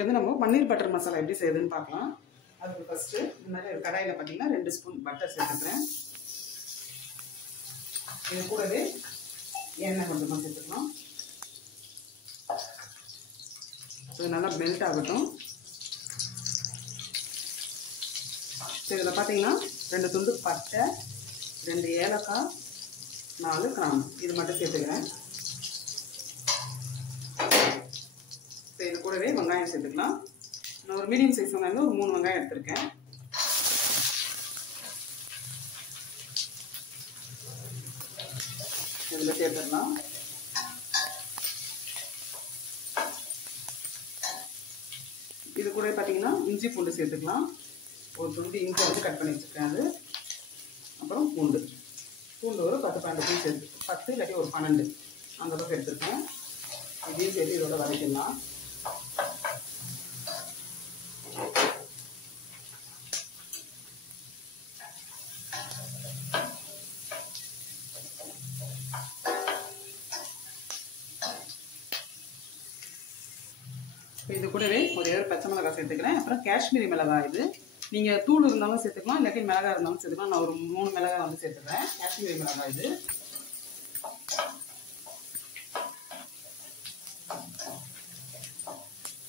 இன்னைக்கு வந்து நம்ம பன்னீர் பட்டர் மசாலா எப்படி செய்யுதுன்னு பார்க்கலாம். அதுக்கு ஃபர்ஸ்ட் இந்த மாதிரி ஒரு கடாயில் பார்த்தீங்கன்னா 2 ஸ்பூன் பட்டர் சேர்த்துக்கிறேன். இது கூடவே எண்ணெய் கொஞ்சமாக சேர்த்துக்கலாம். இது நல்லா மெல்ட் ஆகட்டும். இதில் பார்த்தீங்கன்னா 2 துண்டு பட்டை, 2 ஏலக்காய், 4 கிராம்பு இது மட்டும் சேர்த்துக்கிறேன். இது கூடவே வெங்காயம் சேர்த்துக்கலாம். நான் ஒரு மீடியம் சைஸ் வெங்காயம் ஒரு 3 வெங்காயம் எடுத்திருக்கேன். இதில் சேர்த்துடலாம். இது கூட பார்த்தீங்கன்னா இஞ்சி பூண்டு சேர்த்துக்கலாம். ஒரு துண்டு இஞ்சி வந்து கட் பண்ணி வச்சுருக்கேன். அது அப்புறம் பூண்டு ஒரு 10-12 பீஸ் சேர்த்து 10 இல்லாட்டி ஒரு 12 அந்த அளவுக்கு எடுத்துருக்கேன். இதையும் சேர்த்து இதோட வதக்கிடலாம். இது கூடவே ஒரே ஒரு பச்சை மிளகாய் சேர்த்துக்கிறேன். அப்புறம் காஷ்மீரி மிளகாய், இது நீங்கள் தூள் இருந்தாலும் சேர்த்துக்கலாம், இல்லாட்டி மிளகாய் இருந்தாலும் சேர்த்துக்கலாம். நான் ஒரு 3 மிளகாய் வந்து சேர்த்துக்கிறேன். காஷ்மீரி மிளகாய் இது.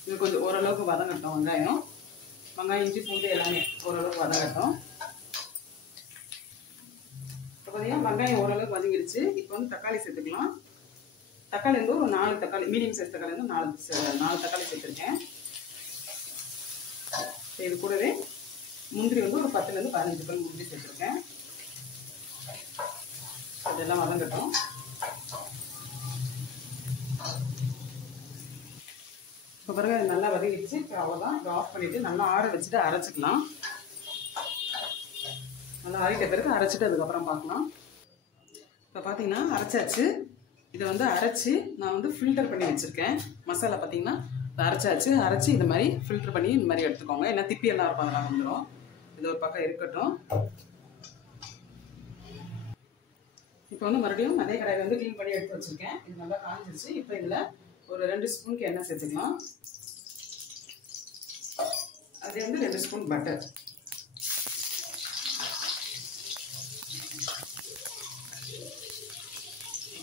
இது கொஞ்சம் ஓரளவுக்கு வதங்கட்டும். வெங்காயம் இஞ்சி பூண்டு எல்லாமே ஓரளவுக்கு வதங்கட்டும். இப்போ பார்த்தீங்கன்னா வெங்காயம் ஓரளவுக்கு வதங்கிடுச்சு. இப்போ வந்து தக்காளி சேர்த்துக்கலாம். தக்காளி வந்து ஒரு 4 தக்காளி, மீடியம் சைஸ் தக்காளி வந்து 4 தக்காளி சேர்த்துருக்கேன். இது கூடவே முந்திரி வந்து ஒரு 10-15 பல் முந்திரி சேர்த்துருக்கேன். இதெல்லாம் வதங்கட்டும். இப்போ பிறகு நல்லா வதங்கிடுச்சு. இப்போ அவ்வளோதான். இப்போ ஆஃப் பண்ணிவிட்டு நல்லா ஆற வச்சுட்டு அரைச்சிக்கலாம். நல்லா ஆறிட்ட பிறகு அரைச்சிட்டு அதுக்கப்புறம் பார்க்கலாம். இப்போ பார்த்தீங்கன்னா அரைச்சாச்சு. இதை வந்து அரைச்சி நான் வந்து ஃபில்டர் பண்ணி வச்சுருக்கேன். மசாலா பார்த்தீங்கன்னா அரைச்சி இந்த மாதிரி ஃபில்டர் பண்ணி இந்த மாதிரி எடுத்துக்கோங்க. ஏன்னா திப்பி எல்லாம் இருக்கும், அதெல்லாம் வந்துடும். இது ஒரு பக்கம் இருக்கட்டும். இப்போ வந்து மறுபடியும் அதே கடாயில் வந்து க்ளீன் பண்ணி எடுத்து வச்சுருக்கேன். இது நல்லா காஞ்சிருச்சு. இப்போ இதில் ஒரு 2 ஸ்பூனுக்கு எண்ணெய் சேர்த்துக்கலாம். அதே வந்து 2 ஸ்பூன் பட்டர்.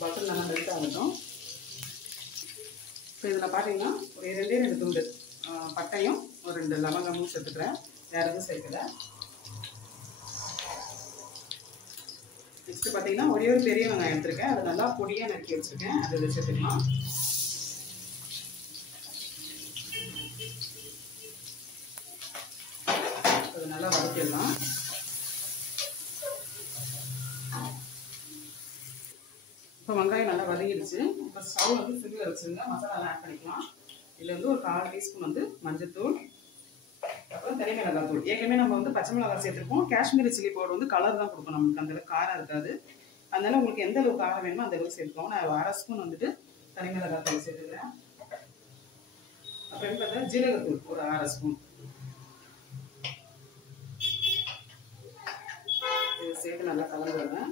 பட்டர் நல்லா மெல்ட் ஆகட்டும். இப்போ இதில் பார்த்தீங்கன்னா ஒரு 2 துண்டு பட்டையும் ஒரு 2 லவங்கமும் சேர்த்துக்கிறேன். வேறு எதுவும் சேர்க்கல. நெக்ஸ்ட்டு பார்த்தீங்கன்னா ஒரே ஒரு பெரிய வெங்காயம் எடுத்துருக்கேன். அதை நல்லா பொடியாக நறுக்கி வச்சுருக்கேன். அதை இதை சேர்த்துக்கலாம். அதை நல்லா வதக்கிடலாம். இப்போ வெங்காயம் நல்லா வதங்கிடுச்சு. இப்போ ஸ்டவ் வந்து சிம்மில் வச்சுருங்க. மசாலாலாம் ஆட் பண்ணிக்கலாம். இதில் வந்து ஒரு 1/4 டீஸ்பூன் வந்து மஞ்சள்தூள், அப்புறம் தனி மிளகாய் தூள். ஏற்கனவே நம்ம வந்து பச்சை மிளகாய் சேர்த்துருக்கோம். காஷ்மீரி சில்லி பவுடர் வந்து கலர் தான் கொடுக்கும், நமக்கு அந்த அளவுக்கு காரம் இருக்காது. அதனால உங்களுக்கு எந்த அளவுக்கு காரம் வேணுமோ அந்த அளவுக்கு சேர்த்துக்கோங்க. நான் 1/2 ஸ்பூன் வந்துட்டு தனி மிளகாய் தூள் சேர்த்துக்கிறேன். அப்புறம் பார்த்தா ஜீரகத்தூள் ஒரு 1/2 ஸ்பூன். இதை சேர்த்து நல்லா கலந்துடுவேன்.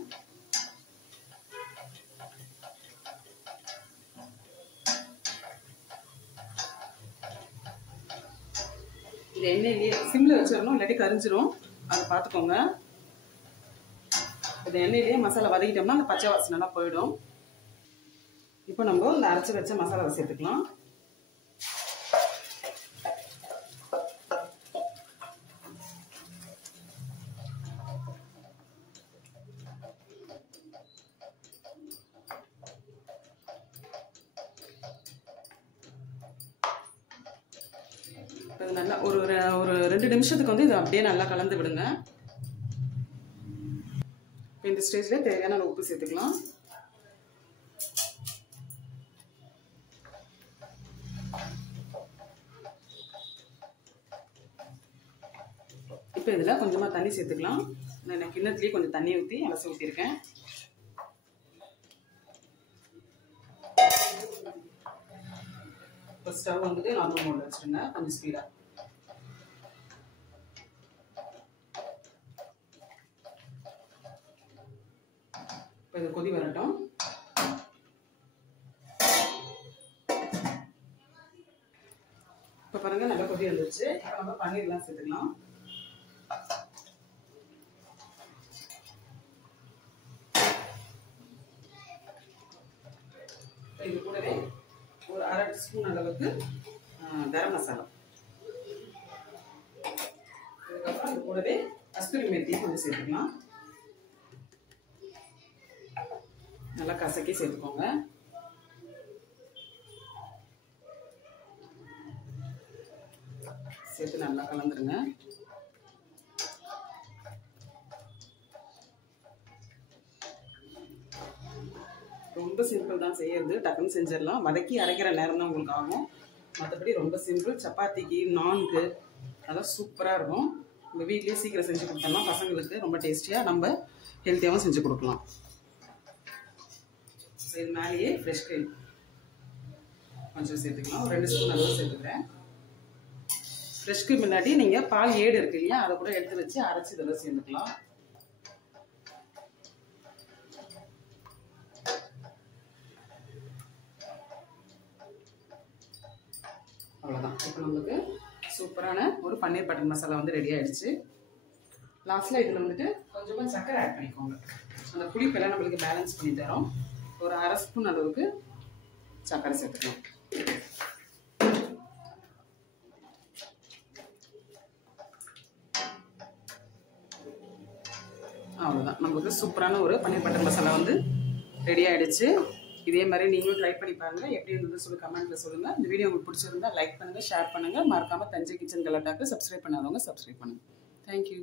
இந்த எண்ணெயிலேயே சிம்மில் வச்சிடணும், இல்லாட்டி கரிஞ்சிடும். அதை பார்த்துக்கோங்க. இந்த எண்ணெயிலேயே மசாலா வதக்கிட்டோம்னா அந்த பச்சை வாசனைலாம் போயிடும். இப்போ நம்ம இந்த அரைச்சி வச்ச மசாலாவை சேர்த்துக்கலாம். நல்லா ஒரு 2 நிமிஷத்துக்கு வந்து இதை அப்படியே நல்லா கலந்து விடுங்க. இந்த ஸ்டேஜ்ல தேவையான உப்பு சேர்த்துக்கலாம். இப்போ இதில் கொஞ்சமாக தண்ணி சேர்த்துக்கலாம். நான் கிண்ணத்துலேயே கொஞ்சம் தண்ணி ஊற்றி அலசி ஊற்றிருக்கேன். இப்போ ஸ்டவ் வந்துட்டு நார்மல் மோடில் வச்சுருங்க, கொஞ்சம் ஸ்பீடாக. இப்போ இது கொதி வரட்டும். இப்போ பாருங்க நல்லா கொதி வந்துருச்சு. இப்போ நம்ம பன்னீர்லாம் சேர்த்துக்கலாம். இது கூடவே ஒரு 1/2 டீஸ்பூன் அளவுக்கு கரம் மசாலா. இதுக்கப்புறம் இது கூடவே கஸ்தூரி மேத்தி கொஞ்சம் சேர்த்துக்கலாம். நல்லா கசக்கி சேர்த்துக்கோங்க. சேர்த்து நல்லா கலந்துருங்க. ரொம்ப சிம்பிள் தான் செய்யறது. டக்குன்னு செஞ்சிடலாம். வதக்கி அரைக்கிற நேரம் தான் உங்களுக்கு ஆகும். மற்றபடி ரொம்ப சிம்பிள். சப்பாத்திக்கு, நான்கு அதெல்லாம் சூப்பராக இருக்கும். நம்ம வீட்லேயே சீக்கிரம் செஞ்சு கொடுத்தோம்னா பசங்களுக்கு ரொம்ப டேஸ்டியாக நம்ம ஹெல்த்தியாகவும் செஞ்சு கொடுக்கலாம். இது மேலேயே ஃப்ரெஷ் க்ரீம் கொஞ்சம் சேர்த்துக்கலாம். ஒரு 2 ஸ்பூன் அளவு சேர்த்துக்கிறேன். ஃப்ரெஷ் க்ரீம் முன்னாடி நீங்கள் பால் ஏடு இருக்கு இல்லையா, அதை கூட எடுத்து வச்சு அரைச்சி இதெல்லாம் சேர்த்துக்கலாம். அவ்வளோதான். இப்போ நம்மளுக்கு சூப்பரான ஒரு பன்னீர் பட்டர் மசாலா வந்து ரெடி ஆயிடுச்சு. லாஸ்ட்டில் இதில் வந்துட்டு கொஞ்சமாக சர்க்கரை ஆட் பண்ணிக்கோங்க. அந்த புளிப்பெல்லாம் நம்மளுக்கு பேலன்ஸ் பண்ணி தரோம். ஒரு 1/2 ஸ்பூன் அளவுக்கு சர்க்கரை சேர்த்துக்கலாம். அவ்வளோதான். நம்மளுக்கு சூப்பரான ஒரு பன்னீர் பட்டர் மசாலா வந்து ரெடி ஆகிடுச்சு. இதே மாதிரி நீங்களும் ட்ரை பண்ணி பாருங்கள். எப்படி இருந்தது சொல்லி கமெண்ட்டில் சொல்லுங்கள். இந்த வீடியோ உங்களுக்கு பிடிச்சிருந்தா லைக் பண்ணுங்கள், ஷேர் பண்ணுங்கள். மறக்காமல் தஞ்சை கிச்சன் கலாட்டாக்கு சப்ஸ்கிரைப் பண்ணாதவங்க சப்ஸ்கிரைப் பண்ணுங்கள். தேங்க்யூ.